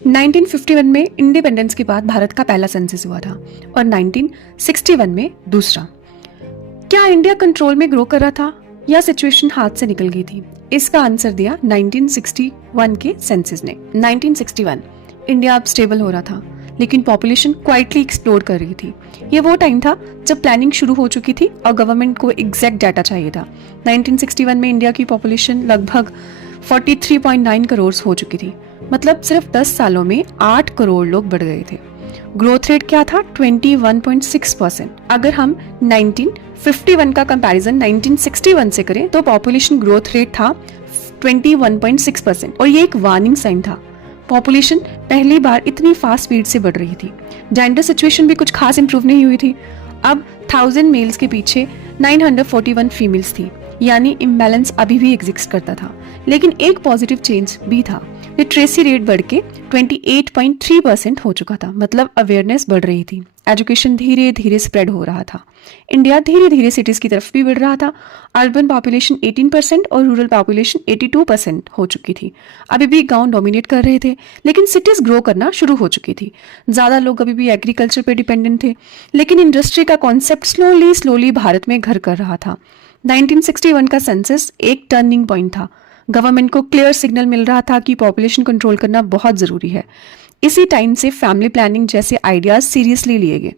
1951 में इंडिपेंडेंस के बाद भारत का पहला सेंसस हुआ था और 1961 में दूसरा। क्या इंडिया कंट्रोल में ग्रो कर रहा था या सिचुएशन हाथ से निकल गई थी? इसका आंसर दिया 1961 के सेंसस ने। 1961 इंडिया अब स्टेबल हो रहा था, लेकिन पॉपुलेशन क्वाइटली एक्सप्लोर कर रही थी। ये वो टाइम था जब प्लानिंग शुरू हो चुकी थी और गवर्नमेंट को एग्जैक्ट डाटा चाहिए था। 1961 में इंडिया की पॉपुलेशन लगभग 43.9 करोड़ हो चुकी थी, मतलब सिर्फ 10 सालों में 8 करोड़ लोग बढ़ गए थे। ग्रोथ रेट क्या था? 21.6%। अगर हम 1951 का कंपैरिजन 1961 से करें तो पॉपुलेशन ग्रोथ रेट था 21.6% और ये एक वार्निंग साइन था। पॉपुलेशन पहली बार इतनी फास्ट स्पीड से बढ़ रही थी। जेंडर सिचुएशन भी कुछ खास इंप्रूव नहीं हुई थी। अब 1000 मेल्स के पीछे 941 फीमेल्स थी, यानी इम्बैलेंस अभी भी एग्जिस्ट करता था। लेकिन एक पॉजिटिव चेंज भी था, लिटरेसी रेट बढ़ के 28.3% हो चुका था, मतलब अवेयरनेस बढ़ रही थी। एजुकेशन धीरे धीरे स्प्रेड हो रहा था। इंडिया धीरे धीरे सिटीज की तरफ भी बढ़ रहा था। अर्बन पॉपुलेशन 18% और रूरल पॉपुलेशन 82% हो चुकी थी। अभी भी गांव डोमिनेट कर रहे थे, लेकिन सिटीज ग्रो करना शुरू हो चुकी थी। ज़्यादा लोग अभी भी एग्रीकल्चर पे डिपेंडेंट थे, लेकिन इंडस्ट्री का कॉन्सेप्ट स्लोली स्लोली भारत में घर कर रहा था। 1961 का सेंसस एक टर्निंग पॉइंट था। गवर्नमेंट को क्लियर सिग्नल मिल रहा था कि पॉपुलेशन कंट्रोल करना बहुत ज़रूरी है। इसी टाइम से फैमिली प्लानिंग जैसे आइडियाज सीरियसली लिए गए।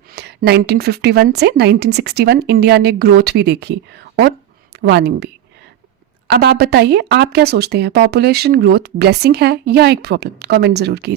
1951 से 1961 इंडिया ने ग्रोथ भी देखी और वार्निंग भी। अब आप बताइए, आप क्या सोचते हैं, पॉपुलेशन ग्रोथ ब्लेसिंग है या एक प्रॉब्लम? कमेंट ज़रूर कीजिए।